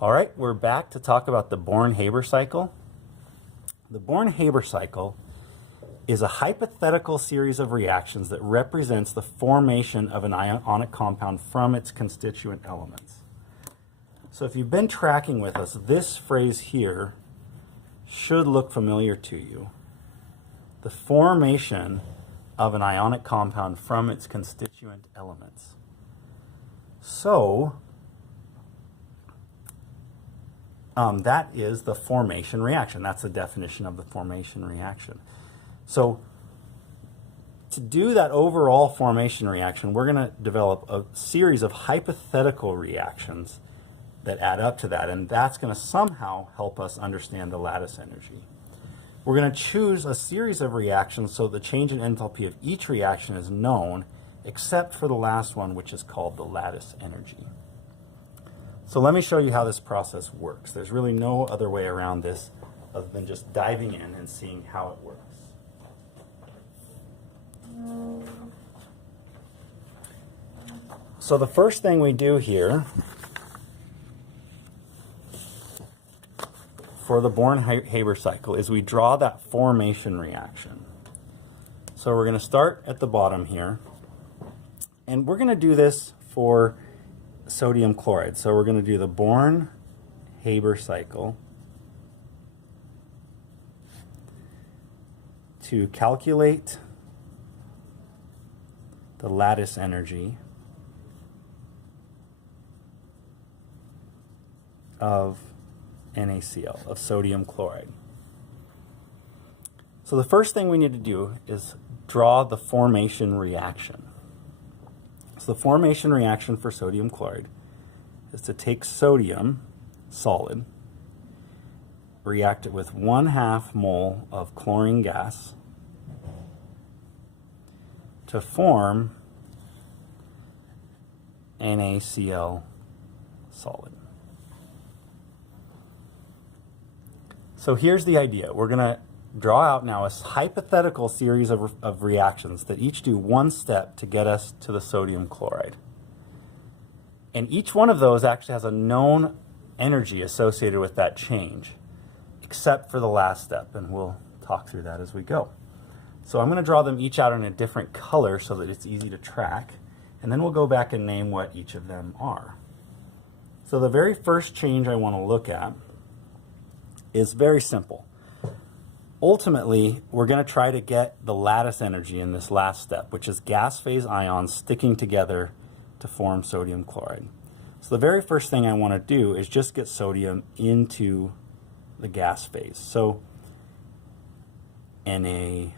All right, we're back to talk about the Born-Haber cycle. The Born-Haber cycle is a hypothetical series of reactions that represents the formation of an ionic compound from its constituent elements. So if you've been tracking with us, this phrase here should look familiar to you. The formation of an ionic compound from its constituent elements. So, that is the formation reaction. That's the definition of the formation reaction. So, to do that overall formation reaction, we're going to develop a series of hypothetical reactions that add up to that, and that's going to somehow help us understand the lattice energy. We're going to choose a series of reactions so the change in enthalpy of each reaction is known, except for the last one, which is called the lattice energy. So let me show you how this process works. There's really no other way around this other than just diving in and seeing how it works. So the first thing we do here for the Born-Haber cycle is we draw that formation reaction. So we're going to start at the bottom here, and we're going to do this for sodium chloride. So we're going to do the Born-Haber cycle to calculate the lattice energy of NaCl, of sodium chloride. So the first thing we need to do is draw the formation reaction. So the formation reaction for sodium chloride is to take sodium solid, react it with 1/2 mole of chlorine gas to form NaCl solid. So here's the idea. We're going to draw out now a hypothetical series of reactions that each do one step to get us to the sodium chloride. And each one of those actually has a known energy associated with that change, except for the last step, and we'll talk through that as we go. So I'm going to draw them each out in a different color so that it's easy to track, and then we'll go back and name what each of them are. So the very first change I want to look at is very simple. Ultimately, we're going to try to get the lattice energy in this last step, which is gas phase ions sticking together to form sodium chloride. So the very first thing I want to do is just get sodium into the gas phase. So Na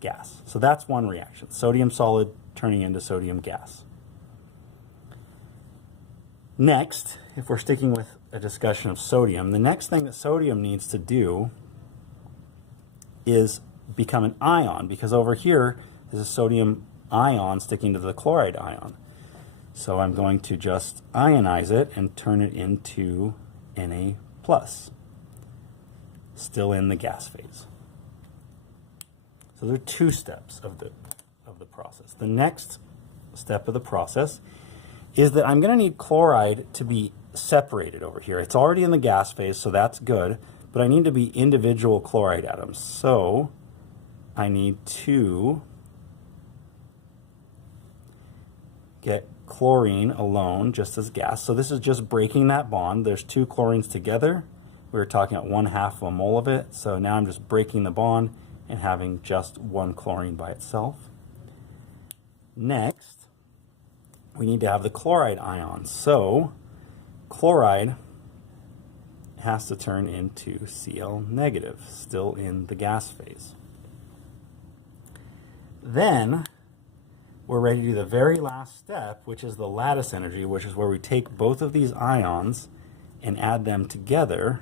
gas. So that's one reaction. Sodium solid turning into sodium gas. Next, if we're sticking with a discussion of sodium, the next thing that sodium needs to do is become an ion, because over here there's a sodium ion sticking to the chloride ion. So I'm going to just ionize it and turn it into Na+, still in the gas phase. So there are two steps of the process. The next step of the process is that I'm going to need chloride to be separated over here. It's already in the gas phase, so that's good, but I need to be individual chloride atoms. So I need to get chlorine alone just as gas. So this is just breaking that bond. There's two chlorines together. We were talking about 1/2 of a mole of it. So now I'm just breaking the bond and having just one chlorine by itself. Next, we need to have the chloride ion. So chloride has to turn into Cl negative, still in the gas phase. Then we're ready to do the very last step, which is the lattice energy, which is where we take both of these ions and add them together,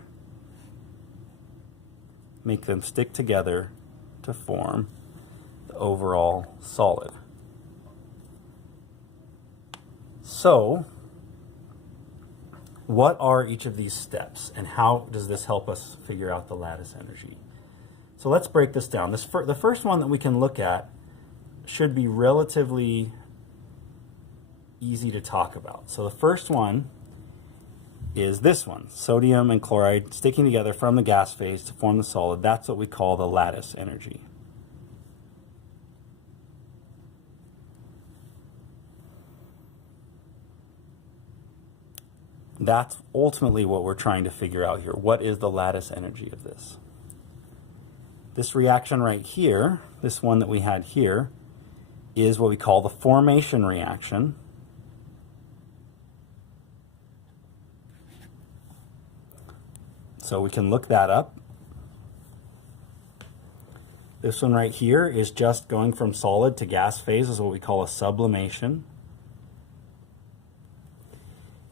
make them stick together to form the overall solid. So what are each of these steps, and how does this help us figure out the lattice energy? So let's break this down. The first one that we can look at should be relatively easy to talk about. So the first one is this one, sodium and chloride sticking together from the gas phase to form the solid. That's what we call the lattice energy. That's ultimately what we're trying to figure out here. What is the lattice energy of this? This reaction right here, this one that we had here, is what we call the formation reaction. So we can look that up. This one right here is just going from solid to gas phase, is what we call a sublimation.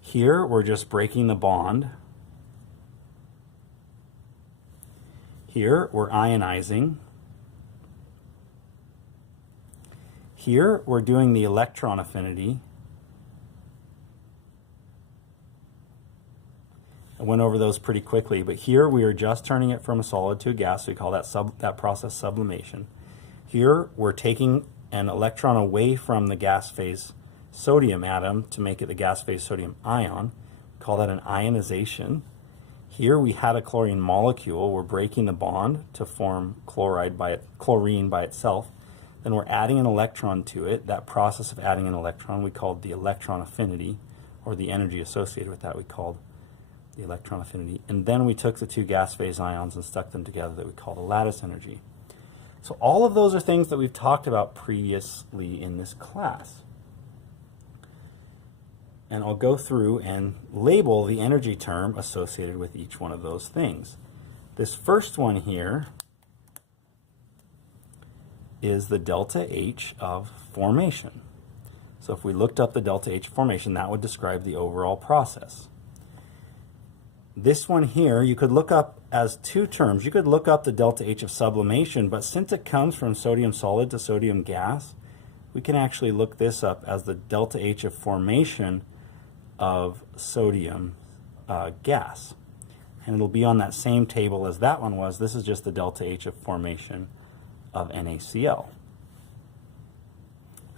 Here we're just breaking the bond. Here we're ionizing. Here we're doing the electron affinity. I went over those pretty quickly, but here we are just turning it from a solid to a gas. So we call that process sublimation. Here we're taking an electron away from the gas phase sodium atom to make it the gas phase sodium ion. We call that an ionization. Here we had a chlorine molecule. We're breaking the bond to form chlorine by itself. Then we're adding an electron to it. That process of adding an electron we called the electron affinity, or the energy associated with that we called the electron affinity. And then we took the two gas phase ions and stuck them together that we call the lattice energy. So all of those are things that we've talked about previously in this class. And I'll go through and label the energy term associated with each one of those things. This first one here is the delta H of formation. So if we looked up the delta H formation, that would describe the overall process. This one here, you could look up as two terms. You could look up the delta H of sublimation, but since it comes from sodium solid to sodium gas, we can actually look this up as the delta H of formation of sodium gas. And it'll be on that same table as that one was. This is just the delta H of formation of NaCl.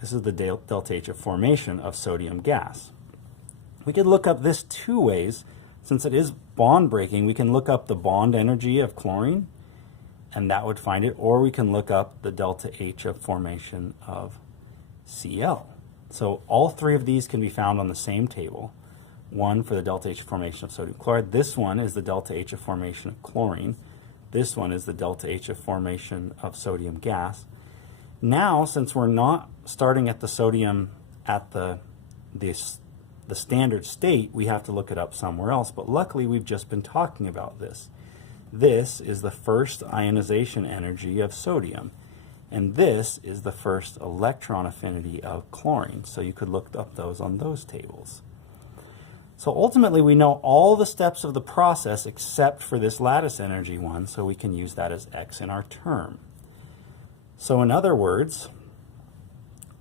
This is the delta H of formation of sodium gas. We could look up this two ways. Since it is bond breaking, we can look up the bond energy of chlorine, and that would find it, or we can look up the delta H of formation of Cl. So all three of these can be found on the same table. One for the delta H of formation of sodium chloride. This one is the delta H of formation of chlorine. This one is the delta H of formation of sodium gas. Now, since we're not starting at the sodium at the standard state, we have to look it up somewhere else. But luckily, we've just been talking about this. This is the first ionization energy of sodium. And this is the first electron affinity of chlorine. So you could look up those on those tables. So ultimately, we know all the steps of the process except for this lattice energy one, so we can use that as X in our term. So in other words,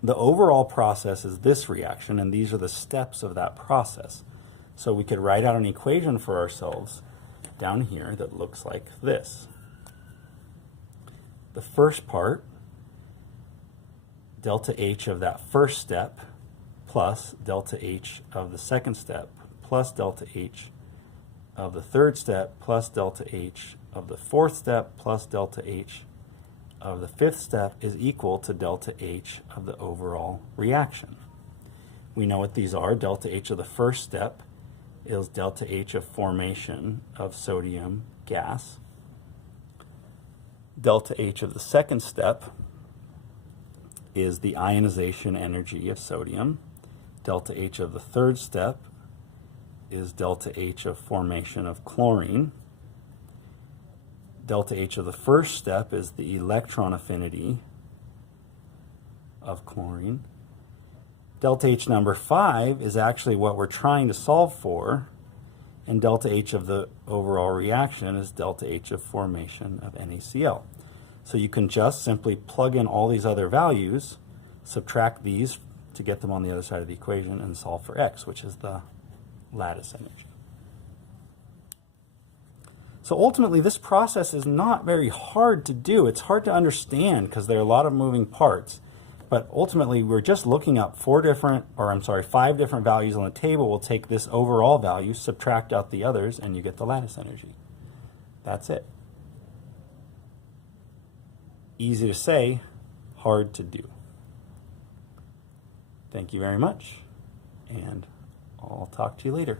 the overall process is this reaction, and these are the steps of that process. So we could write out an equation for ourselves down here that looks like this. The first part, delta H of that first step plus delta H of the second step plus delta H of the third step plus delta H of the fourth step plus delta H of the fifth step is equal to delta H of the overall reaction. We know what these are. Delta H of the first step is delta H of formation of sodium gas. Delta H of the second step is the ionization energy of sodium. Delta H of the third step is delta H of formation of chlorine. Delta H of the first step is the electron affinity of chlorine. Delta H number 5 is actually what we're trying to solve for, and delta H of the overall reaction is delta H of formation of NaCl. So you can just simply plug in all these other values, subtract these to get them on the other side of the equation, and solve for X, which is the lattice energy. So ultimately, this process is not very hard to do. It's hard to understand because there are a lot of moving parts. But ultimately, we're just looking up 5 different values on the table. We'll take this overall value, subtract out the others, and you get the lattice energy. That's it. Easy to say, hard to do. Thank you very much, and I'll talk to you later.